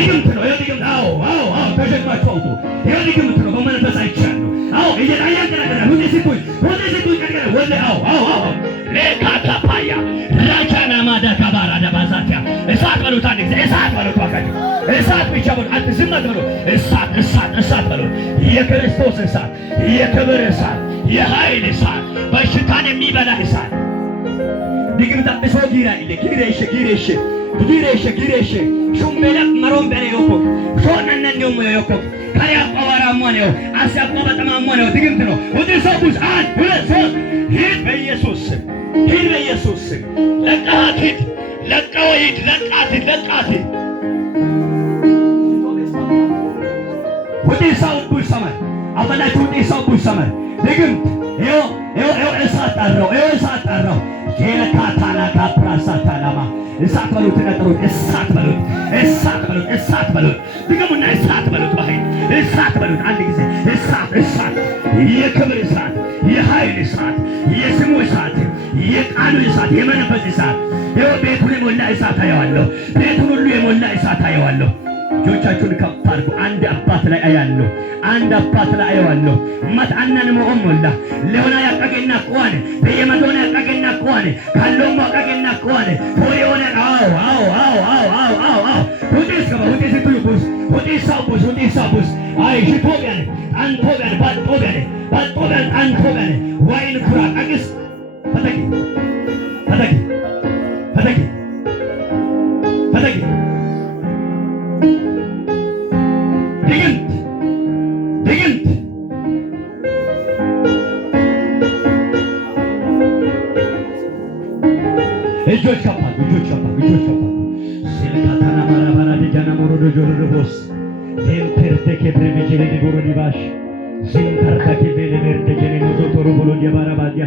ድግምት ነው። ድግምት ተሸክማችሁ አውጡ። ድግምት ነው። በመንፈስ አይቻለሁ። እየታያገረገረ ሁኔ ሲቱኝ ቀርገረ ወለ ሌካታፓያ ራቻና ማዳ ካባራ ደባዛቲያ እሳት በሉት። አንድ ጊዜ እሳት በሉት። ዋካችሁ እሳት ብቻ በሉት። አንተ ዝም አትበሉ። እሳት በሉት። የክርስቶስ እሳት፣ የክብር እሳት፣ የኃይል እሳት፣ በሽታን የሚበላ እሳት ድግምት አብሶ ጊሬሽ ሹምቤላ መሮም በኔ ዮኮ ሾነነን ነው ዮኮ ካያ አዋራሞ ነው አሳቆ በጣም ነው ድግምት ነው። ወደ ሰውስ አንድ ሁለት ሶስት ሂድ በኢየሱስ ለቃት ወደ ሰው ሰማይ አባላችሁ ወደ ሰው ሰማይ ድግምት እሳት አረው ጄለካታና ካፕራሳታናማ እሳት በሉት። ነጥሩት እሳት በሉት። ድገሙና እሳት በሉት። በኃይል እሳት በሉት። አንድ ጊዜ እሳት፣ የክብር እሳት፣ የኃይል እሳት፣ የስሙ እሳት፣ የቃሉ እሳት፣ የመንፈስ እሳት። ቤቱን የሞላ እሳት አየዋለሁ። ቤቱን ሁሉ የሞላ እሳት አየዋለሁ። እጆቻችሁን ከፍ አድርጉ። አንድ አባት ላይ አየዋለሁ። ማታናን ሞላ ለሆነ ያቀገና ቆዋነ በየመዶና ያቀገና ቆዋነ ካለው ማቀገና ቆዋነ ሆየሆነ ሁዲሳቡስ አይ ሽቶቢያን አንቶቢያን ዋይን ኩራ አቅስ ፈተቂ ድግምት እጆች ከፋሉ ሲልካታና ማራባራ ደጃና ሞሮዶ ጆሮዶስ ቴምፐርቴ ከብረበጀለ ዲቦሮዲባሽ ሲምፐርታኪ በለበርደ ጀነ ሞዞቶሮ ቦሎ ዲባራባዲያ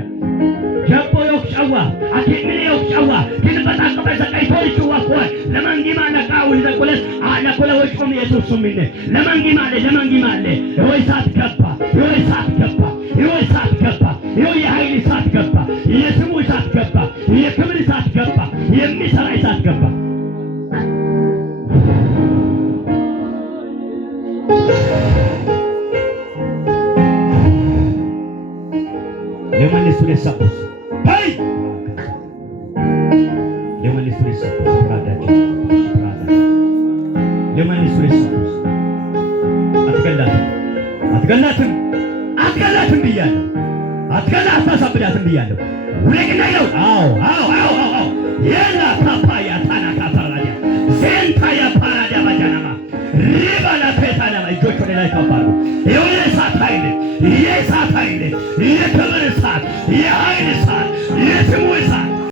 ጃቦ ዮክጫዋ አኪሚኔ ዮክጫዋ ግንበጣቀበ ዘቀይቶል ጩዋቆ ለማንጊማ ነቃውል ዘቁለት አለኮለዎች ቆም ኢየሱስ ሱሚነ ለማንጊማለ የወይሳት ገባ የኃይል እሳት ገባ፣ የስሙ እሳት ገባ፣ የክብር እሳት ገባ፣ የሚሰራ እሳት ገባ። ለማንስ ለሳቁስ ሃይ ለማንስ ለሳቁስ ራዳጅ ለማንስ ለሳቁስ አትገላትም ብያለሁ። አታሳብዳትም ብያለሁ። ወለግና ነው። አዎ የላ ታፓያ ታና ካፓራዲያ ሴንታያ ፓራዲያ ባጃናማ ሪባላ ፔታናማ እጆች ወደ ላይ ካፓሩ የእሳት ኃይል፣ የክብር እሳት፣ የኃይል እሳት፣ የስሙ